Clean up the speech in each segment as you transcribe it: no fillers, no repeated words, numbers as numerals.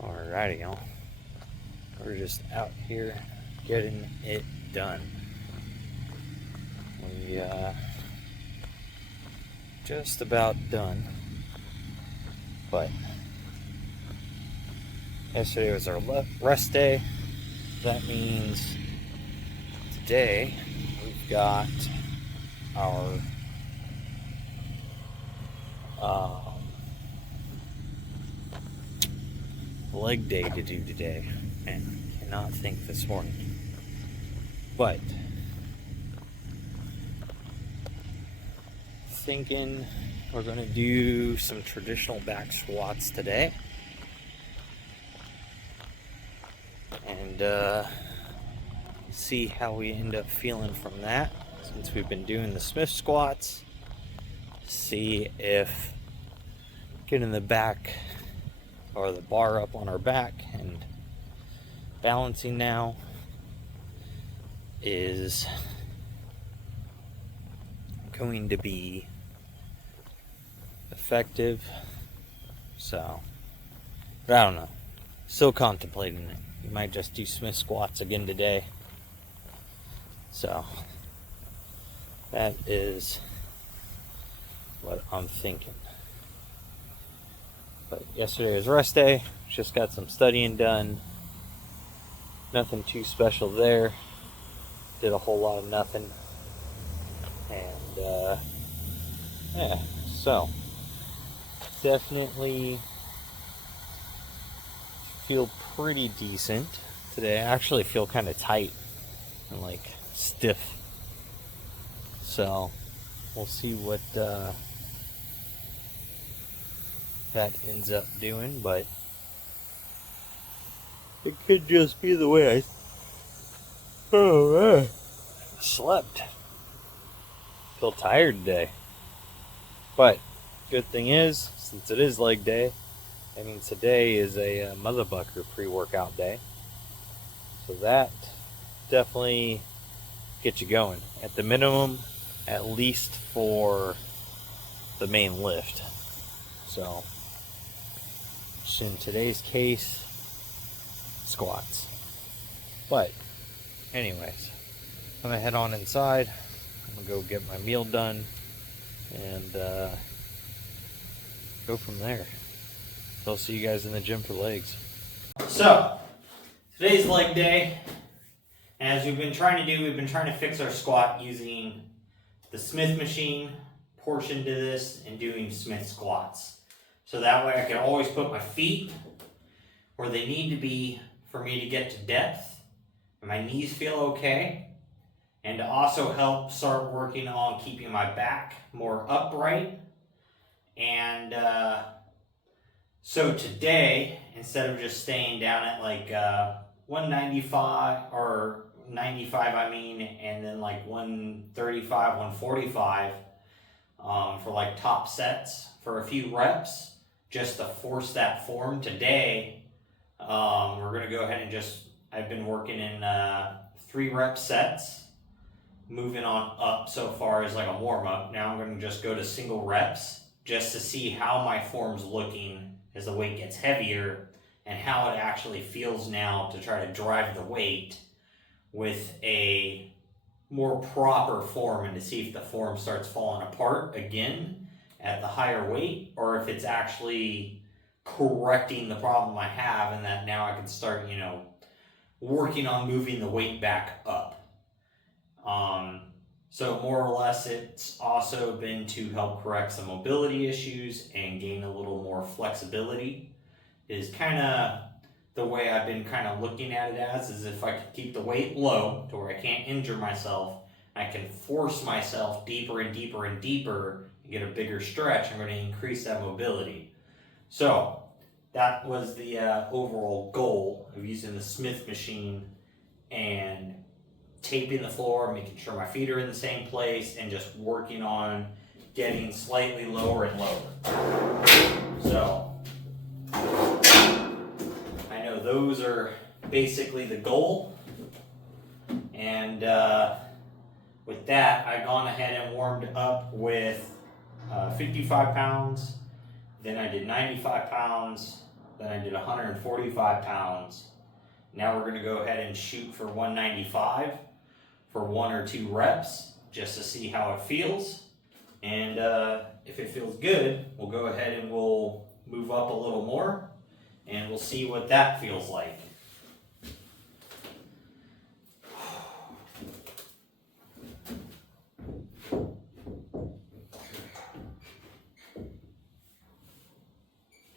Alrighty, y'all. We're just out here getting it done. We just about done, but yesterday was our rest day. That means today we've got our leg day to do today. Man, cannot think this morning. But thinking we're going to do some traditional back squats today. And see how we end up feeling from that, since we've been doing the Smith squats. See if getting the back or the bar up on our back and balancing now is going to be effective. So, but I don't know. Still contemplating it. We might just do Smith squats again today. So, that is what I'm thinking. But yesterday was rest day. Just got some studying done. Nothing too special there. Did a whole lot of nothing. And, yeah, so definitely feel pretty decent today. I actually feel kind of tight and like stiff. So we'll see what that ends up doing, but it could just be the way I slept. Feel tired today. But good thing is, since it is leg day, I mean today is a motherfucker pre-workout day. So that definitely gets you going. At the minimum, at least for the main lift. So in today's case, squats. But anyways, I'm gonna head on inside. I'm gonna go get my meal done and go from there. So I'll see you guys in the gym for legs. So today's leg day. And as we've been trying to do, we've been trying to fix our squat using the Smith machine portion to this and doing Smith squats. So that way I can always put my feet where they need to be for me to get to depth. And my knees feel okay. And to also help start working on keeping my back more upright. And so today, instead of just staying down at like 195 or 95, and then like 135, 145 for like top sets for a few reps, just to force that form. Today, we're going to go ahead and I've been working in 3-rep sets, moving on up so far as like a warm-up. Now I'm going to just go to single reps just to see how my form's looking as the weight gets heavier and how it actually feels now to try to drive the weight with a more proper form, and to see if the form starts falling apart again at the higher weight, or if it's actually correcting the problem I have, and that now I can start, working on moving the weight back up. So more or less, it's also been to help correct some mobility issues and gain a little more flexibility, is kind of the way I've been kind of looking at it as, is if I can keep the weight low to where I can't injure myself, I can force myself deeper and deeper and deeper and get a bigger stretch, I'm going to increase that mobility. So that was the overall goal of using the Smith machine and taping the floor, making sure my feet are in the same place, and just working on getting slightly lower and lower. So I know those are basically the goal. And with that, I've gone ahead and warmed up with 55 pounds. Then I did 95 pounds. Then I did 145 pounds. Now we're going to go ahead and shoot for 195 for 1 or 2 reps just to see how it feels. And if it feels good, we'll go ahead and we'll move up a little more and we'll see what that feels like.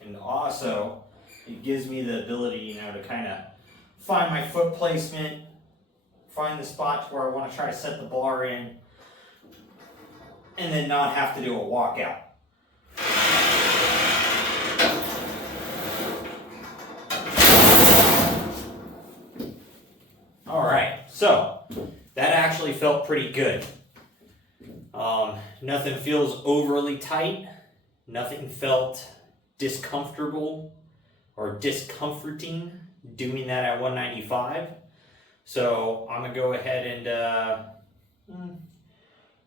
And also, it gives me the ability, you know, to kind of find my foot placement, find the spots where I want to try to set the bar in, and then not have to do a walkout. All right, so that actually felt pretty good. Nothing feels overly tight. Nothing felt discomfortable or discomforting doing that at 195. So I'm gonna go ahead and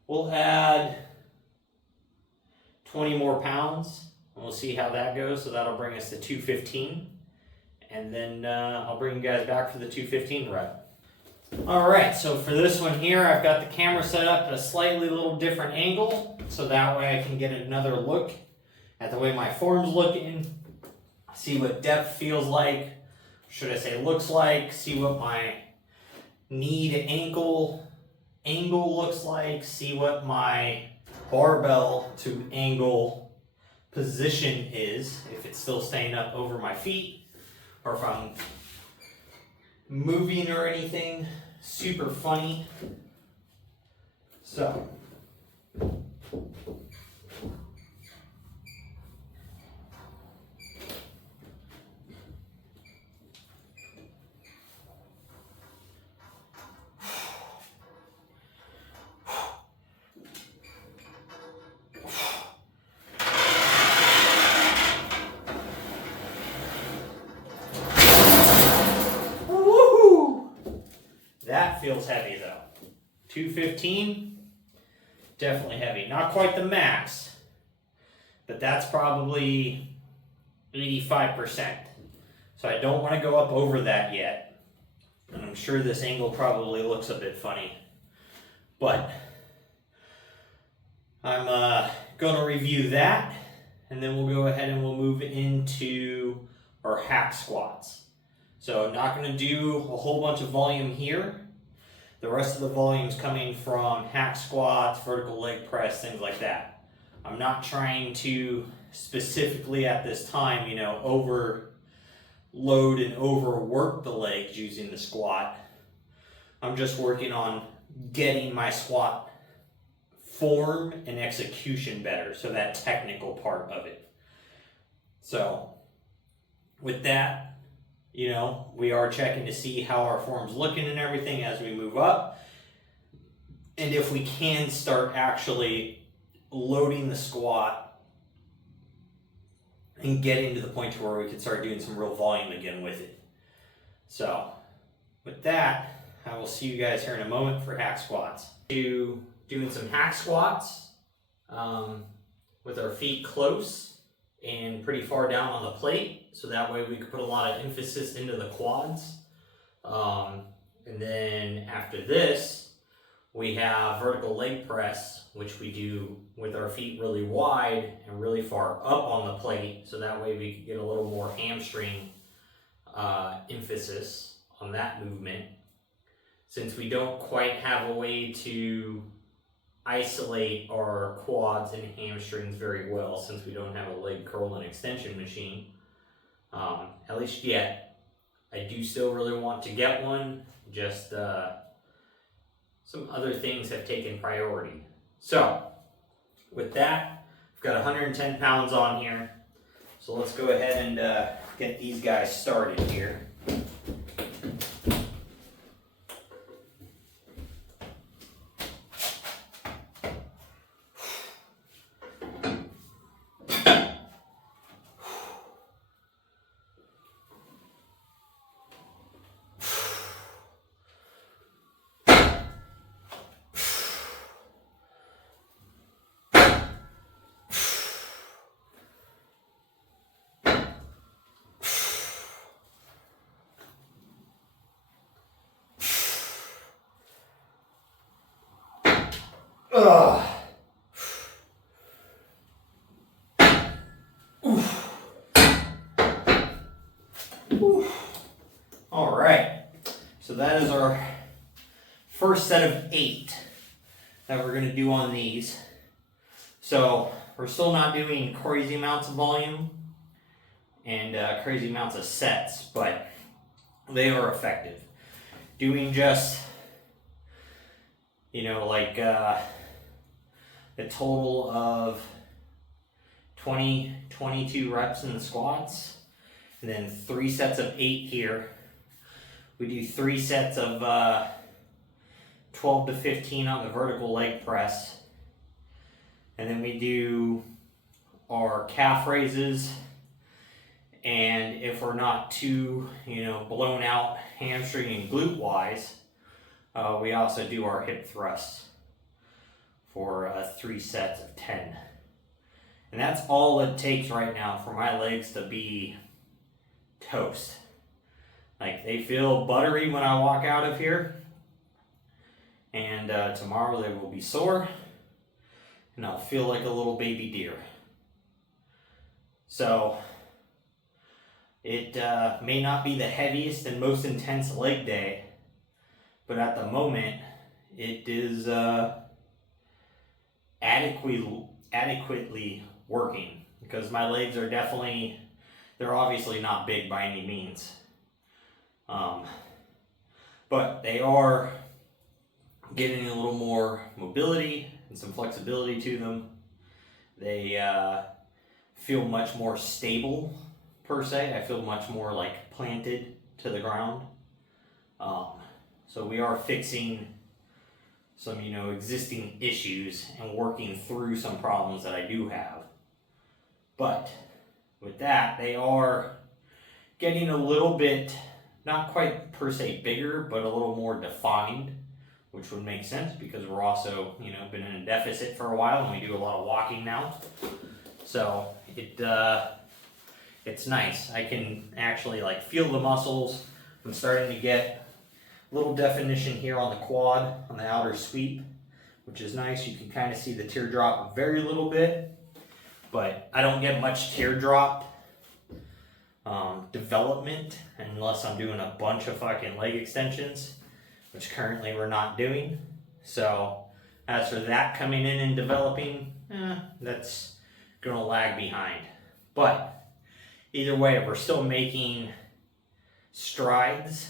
we'll add 20 more pounds and we'll see how that goes. So that'll bring us to 215. And then I'll bring you guys back for the 215 rep. All right, so for this one here, I've got the camera set up at a slightly little different angle. So that way I can get another look at the way my form's looking, see what depth feels like, should I say looks like, see what my knee to ankle angle looks like, see what my barbell to angle position is, if it's still staying up over my feet, or if I'm moving or anything super funny. So that feels heavy though. 215, definitely heavy. Not quite the max, but that's probably 85%. So I don't want to go up over that yet. And I'm sure this angle probably looks a bit funny. But I'm going to review that, and then we'll go ahead and we'll move into our hack squats. So I'm not going to do a whole bunch of volume here. The rest of the volume is coming from hack squats, vertical leg press, things like that. I'm not trying to specifically at this time, you know, overload and overwork the legs using the squat. I'm just working on getting my squat form and execution better, so that technical part of it. So with that, you know, we are checking to see how our form's looking and everything as we move up. And if we can start actually loading the squat and getting to the point to where we can start doing some real volume again with it. So with that, I will see you guys here in a moment for hack squats. Doing some hack squats with our feet close and pretty far down on the plate, so that way we can put a lot of emphasis into the quads. And then after this, we have vertical leg press, which we do with our feet really wide and really far up on the plate, so that way we can get a little more hamstring emphasis on that movement. Since we don't quite have a way to isolate our quads and hamstrings very well, since we don't have a leg curl and extension machine, at least yet. I do still really want to get one, just some other things have taken priority. So with that, I've got 110 pounds on here, so let's go ahead and get these guys started here. Ugh. All right, so that is our first set of 8 that we're going to do on these. So we're still not doing crazy amounts of volume and crazy amounts of sets, but they are effective. Doing just, like a total of 22 reps in the squats, and then 3 sets of 8 here. We do 3 sets of 12 to 15 on the vertical leg press. And then we do our calf raises. And if we're not too, blown out hamstring and glute wise, we also do our hip thrusts for 3 sets of 10. And that's all it takes right now for my legs to be toast. Like, they feel buttery when I walk out of here. And tomorrow they will be sore. And I'll feel like a little baby deer. So, it may not be the heaviest and most intense leg day. But at the moment, it is adequately working. Because my legs are they're obviously not big by any means. But they are getting a little more mobility and some flexibility to them. They feel much more stable, per se. I feel much more like planted to the ground. So we are fixing some, existing issues and working through some problems that I do have. But with that, they are getting a little bit, not quite per se bigger, but a little more defined, which would make sense because we're also, been in a deficit for a while and we do a lot of walking now. So it's nice. I can actually feel the muscles. I'm starting to get a little definition here on the quad, on the outer sweep, which is nice. You can kind of see the teardrop a very little bit, but I don't get much teardrop development unless I'm doing a bunch of fucking leg extensions, which currently we're not doing. So as for that coming in and developing, that's gonna lag behind. But either way, we're still making strides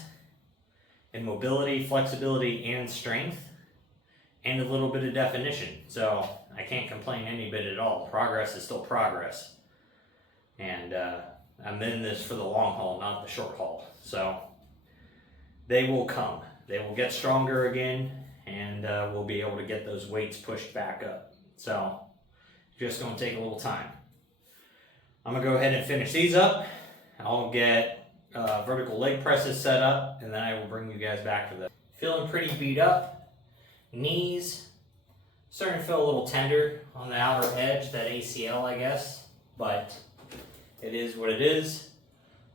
in mobility, flexibility, and strength, and a little bit of definition. So I can't complain any bit at all. Progress is still progress. And I'm in this for the long haul, not the short haul. So they will come. They will get stronger again, and we'll be able to get those weights pushed back up. So just going to take a little time. I'm going to go ahead and finish these up. I'll get vertical leg presses set up, and then I will bring you guys back to that. Feeling pretty beat up. Knees starting to feel a little tender on the outer edge, that ACL, I guess, but it is what it is.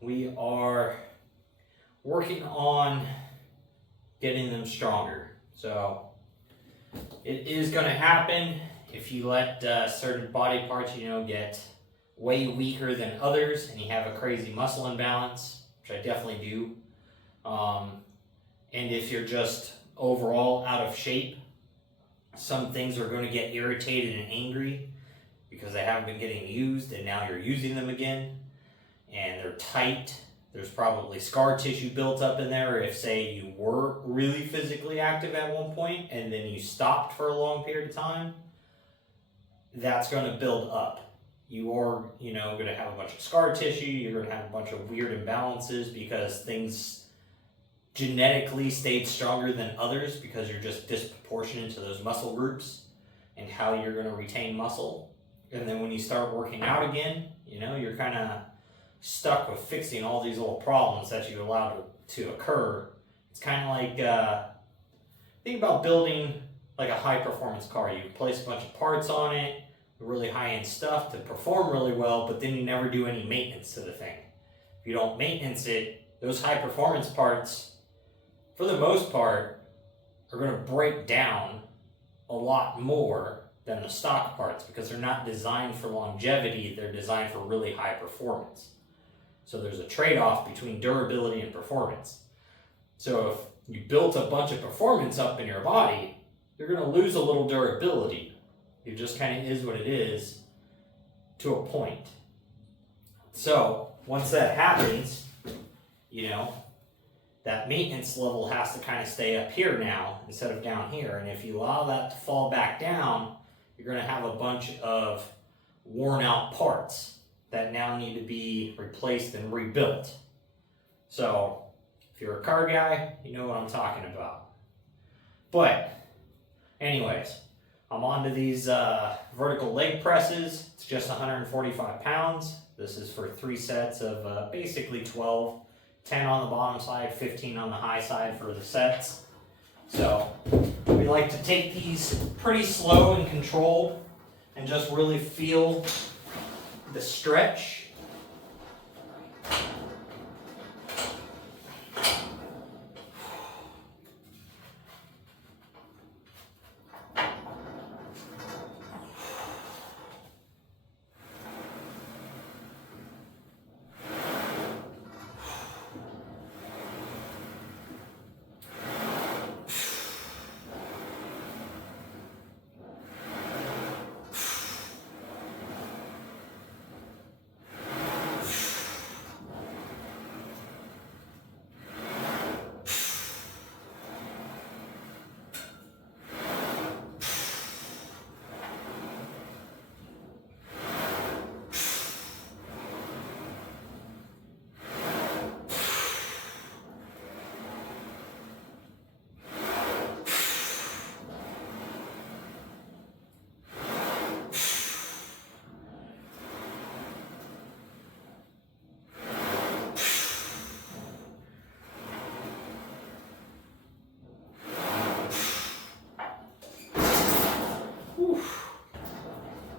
We are working on getting them stronger. So it is going to happen if you let certain body parts, get way weaker than others, and you have a crazy muscle imbalance, which I definitely do. And if you're just overall out of shape, some things are going to get irritated and angry because they haven't been getting used, and now you're using them again, and they're tight. There's probably scar tissue built up in there if, say, you were really physically active at one point and then you stopped for a long period of time. That's going to build up. You are, going to have a bunch of scar tissue. You're going to have a bunch of weird imbalances because things genetically stayed stronger than others because you're just disproportionate to those muscle groups and how you're going to retain muscle. And then when you start working out again, you're kind of stuck with fixing all these little problems that you allowed to occur. It's kind of like, think about building like a high performance car. You place a bunch of parts on it, really high end stuff to perform really well, but then you never do any maintenance to the thing. If you don't maintenance it, those high performance parts, for the most part, are going to break down a lot more than the stock parts because they're not designed for longevity, they're designed for really high performance. So there's a trade-off between durability and performance. So if you built a bunch of performance up in your body, you're going to lose a little durability. It just kind of is what it is to a point. So once that happens, you know, that maintenance level has to kind of stay up here now instead of down here. And if you allow that to fall back down, you're going to have a bunch of worn out parts that now need to be replaced and rebuilt. So if you're a car guy, you know what I'm talking about. But anyways, I'm on to these vertical leg presses. It's just 145 pounds. This is for 3 sets of basically 12, 10 on the bottom side, 15 on the high side for the sets. So we like to take these pretty slow and controlled and just really feel the stretch.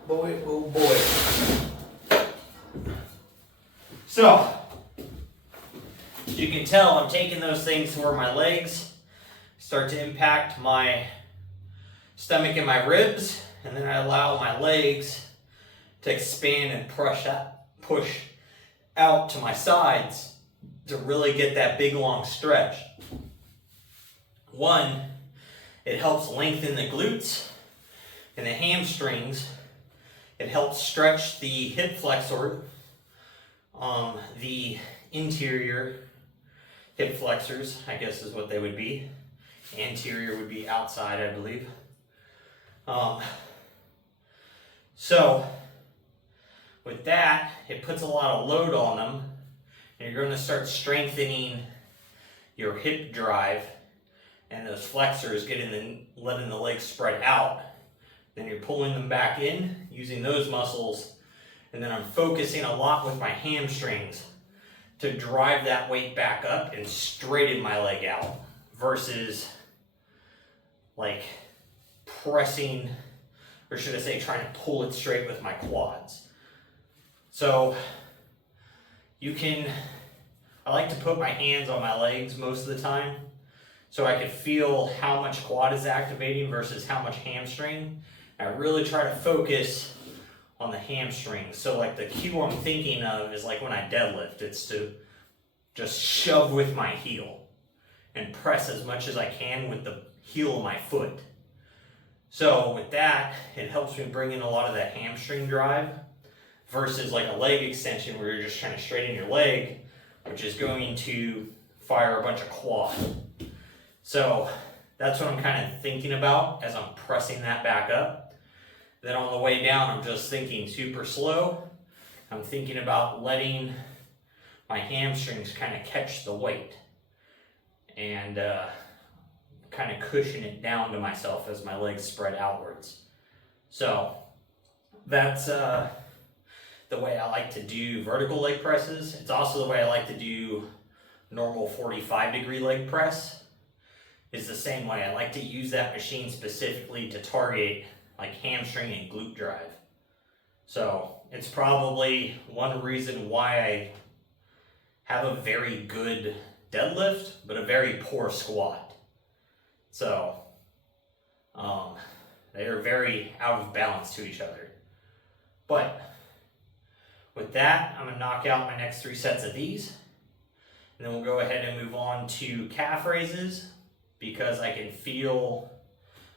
Boy, oh boy. So, as you can tell, I'm taking those things to where my legs start to impact my stomach and my ribs, and then I allow my legs to expand and push out to my sides to really get that big long stretch. One, it helps lengthen the glutes and the hamstrings. It helps stretch the hip flexor, the interior hip flexors, I guess is what they would be. Anterior would be outside, I believe. So with that, it puts a lot of load on them, and you're going to start strengthening your hip drive, and those flexors letting the legs spread out. Then you're pulling them back in, using those muscles, and then I'm focusing a lot with my hamstrings to drive that weight back up and straighten my leg out versus like pressing, or should I say trying to pull it straight with my quads. So I like to put my hands on my legs most of the time so I can feel how much quad is activating versus how much hamstring. I really try to focus on the hamstrings. So like the cue I'm thinking of is like when I deadlift, it's to just shove with my heel and press as much as I can with the heel of my foot. So with that, it helps me bring in a lot of that hamstring drive versus like a leg extension where you're just trying to straighten your leg, which is going to fire a bunch of quad. So that's what I'm kind of thinking about as I'm pressing that back up. Then on the way down, I'm just thinking super slow. I'm thinking about letting my hamstrings kind of catch the weight and kind of cushion it down to myself as my legs spread outwards. So that's the way I like to do vertical leg presses. It's also the way I like to do normal 45-degree leg press. Is the same way. I like to use that machine specifically to target like hamstring and glute drive. So it's probably one reason why I have a very good deadlift, but a very poor squat. So They are very out of balance to each other. But with that, I'm gonna knock out my next 3 sets of these. And then we'll go ahead and move on to calf raises, because I can feel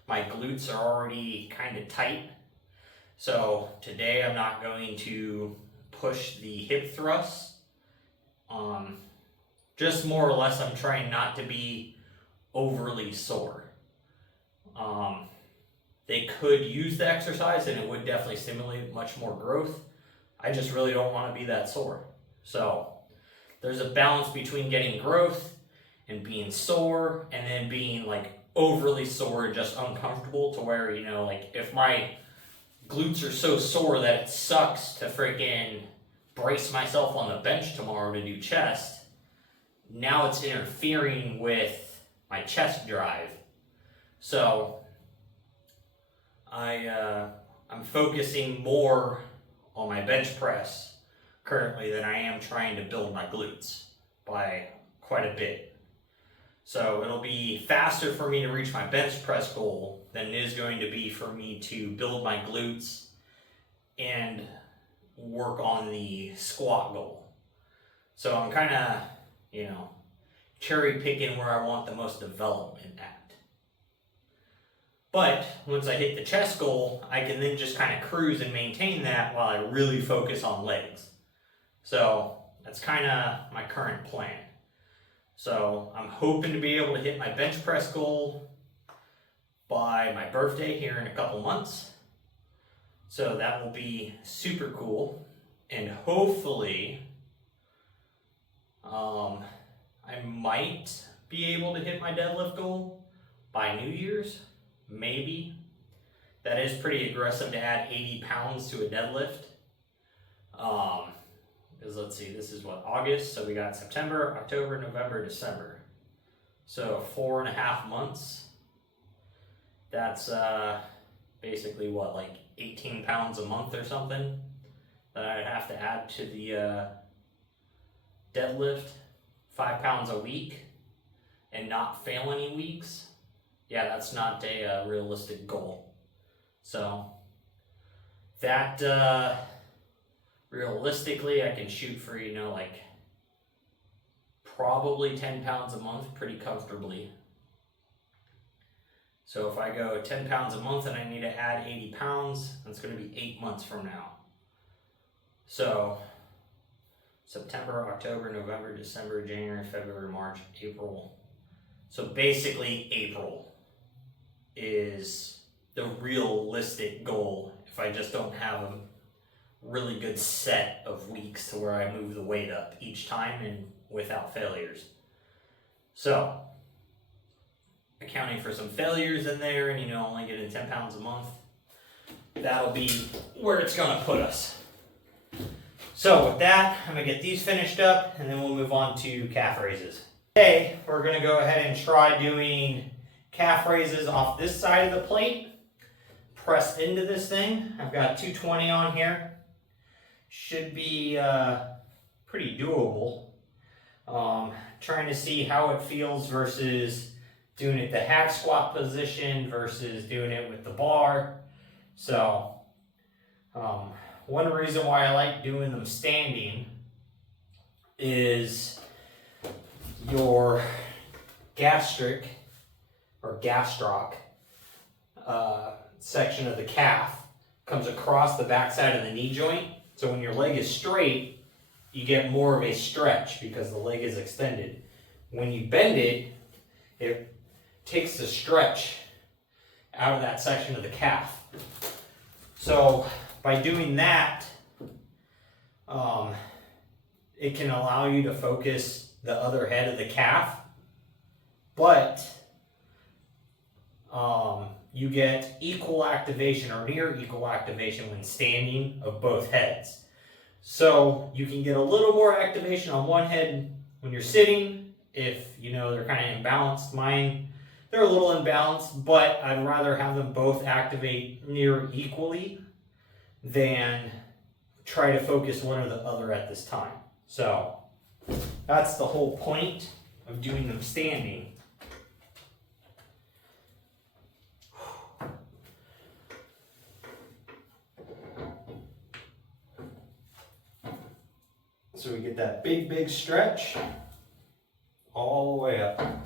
my glutes are already kind of tight. So today I'm not going to push the hip thrusts. Just more or less I'm trying not to be overly sore. They could use the exercise and it would definitely stimulate much more growth. I just really don't want to be that sore. So there's a balance between getting growth and being sore, and then being like overly sore and just uncomfortable, to where, you know, like if my glutes are so sore that it sucks to freaking brace myself on the bench tomorrow to do chest, now it's interfering with my chest drive. So I'm focusing more on my bench press currently than I am trying to build my glutes by quite a bit. So it'll be faster for me to reach my bench press goal than it is going to be for me to build my glutes and work on the squat goal. So I'm kind of, you know, cherry picking where I want the most development at. But once I hit the chest goal, I can then just kind of cruise and maintain that while I really focus on legs. So that's kind of my current plan. So I'm hoping to be able to hit my bench press goal by my birthday here in a couple months. So that will be super cool. And hopefully, I might be able to hit my deadlift goal by New Year's, maybe. That is pretty aggressive to add 80 pounds to a deadlift. Because let's see, this is what, August, so we got September, October, November, December. So 4.5 months. That's basically what, like 18 pounds a month or something that I'd have to add to the deadlift. 5 pounds a week and not fail any weeks. Yeah, that's not a realistic goal. So that realistically, I can shoot for, you know, like probably 10 pounds a month pretty comfortably. So if I go 10 pounds a month and I need to add 80 pounds, that's going to be 8 months from now. So September, October, November, December, January, February, March, April. So basically April is the realistic goal if I just don't have a really good set of weeks to where I move the weight up each time and without failures. So accounting for some failures in there and, you know, only getting 10 pounds a month, that'll be where it's gonna put us. So with that, I'm gonna get these finished up and then we'll move on to calf raises. Today, we're gonna go ahead and try doing calf raises off this side of the plate, pressed into this thing. I've got 220 on here. Should be pretty doable. Trying to see how it feels versus doing it the hack squat position versus doing it with the bar. So one reason why I like doing them standing is your gastric or gastroc section of the calf comes across the backside of the knee joint. So when your leg is straight, you get more of a stretch because the leg is extended. When you bend it, it takes the stretch out of that section of the calf. So by doing that, it can allow you to focus the other head of the calf, but you get equal activation or near equal activation when standing of both heads. So you can get a little more activation on one head when you're sitting if, you know, they're kind of imbalanced. Mine, they're a little imbalanced, but I'd rather have them both activate near equally than try to focus one or the other at this time. So that's the whole point of doing them standing. So we get that big stretch all the way up.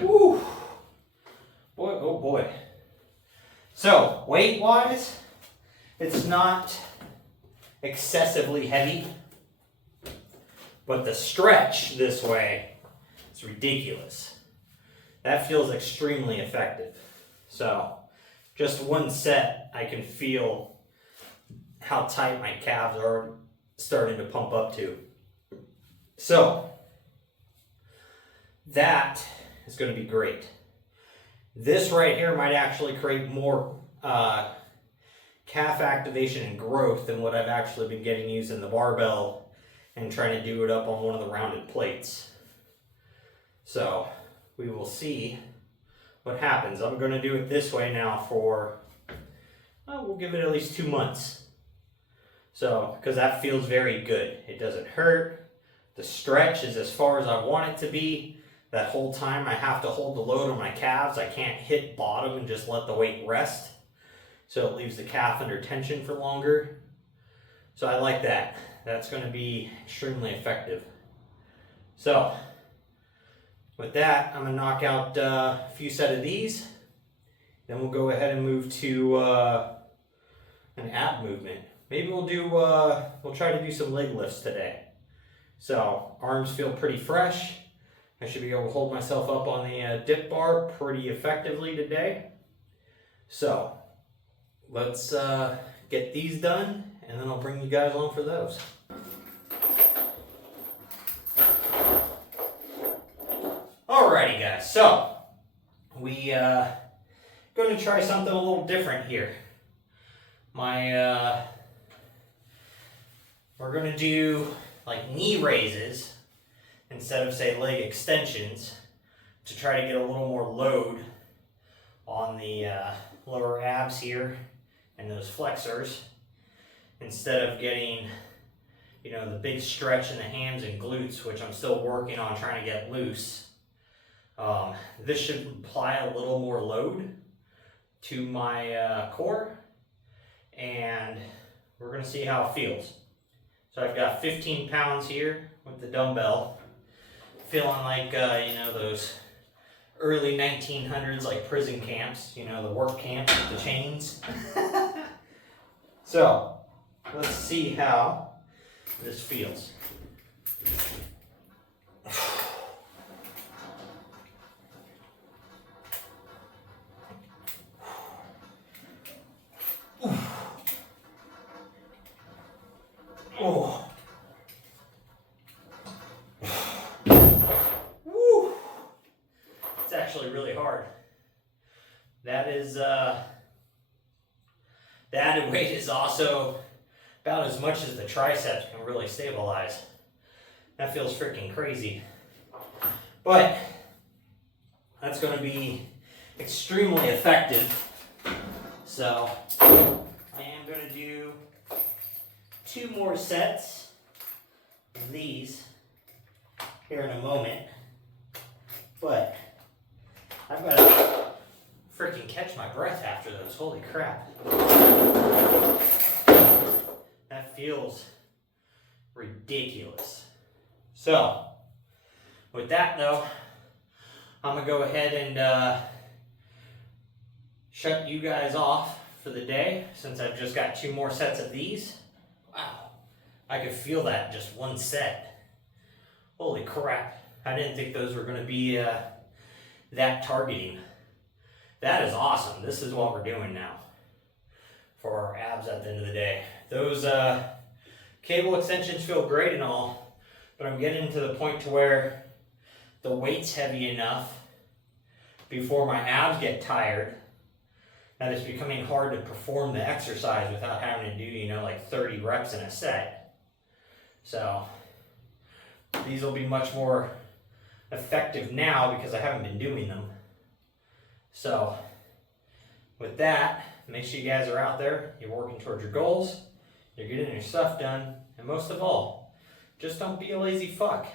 Woo. Boy, oh boy. So, weight-wise, it's not excessively heavy, but the stretch this way is ridiculous. That feels extremely effective. So, just one set, I can feel how tight my calves are starting to pump up to. So, that is going to be great. This right here might actually create more calf activation and growth than what I've actually been getting using the barbell and trying to do it up on one of the rounded plates. So we will see what happens. I'm going to do it this way now for, we'll give it at least 2 months. So, because that feels very good. It doesn't hurt. The stretch is as far as I want it to be. That whole time I have to hold the load on my calves. I can't hit bottom and just let the weight rest. So it leaves the calf under tension for longer. So I like that. That's going to be extremely effective. So with that, I'm going to knock out a few set of these. Then we'll go ahead and move to an ab movement. Maybe we'll try to do some leg lifts today. So arms feel pretty fresh. I should be able to hold myself up on the dip bar pretty effectively today. So let's get these done, and then I'll bring you guys along for those. Alrighty guys, so we going to try something a little different here. We're going to do like knee raises instead of, say, leg extensions, to try to get a little more load on the lower abs here and those flexors, instead of getting, you know, the big stretch in the hams and glutes, which I'm still working on trying to get loose. This should apply a little more load to my core, and we're going to see how it feels. So I've got 15 pounds here with the dumbbell. Feeling like, you know, those early 1900s, like prison camps, you know, the work camps with the chains. So, let's see how this feels. Oh. Actually really hard. That is the added weight is also about as much as the triceps can really stabilize. That feels freaking crazy. But that's going to be extremely effective. So I am going to do 2 more sets of these here in a moment. But I've got to freaking catch my breath after those. Holy crap. That feels ridiculous. So, with that though, I'm going to go ahead and shut you guys off for the day, since I've just got 2 more sets of these. Wow. I could feel that in just one set. Holy crap. I didn't think those were going to be that targeting. That is awesome. This is what we're doing now for our abs at the end of the day. Those cable extensions feel great and all, but I'm getting to the point to where the weight's heavy enough before my abs get tired, that it's becoming hard to perform the exercise without having to do, you know, like 30 reps in a set. So these will be much more effective now because I haven't been doing them. So with that, make sure you guys are out there, you're working towards your goals, you're getting your stuff done, and most of all, just don't be a lazy fuck.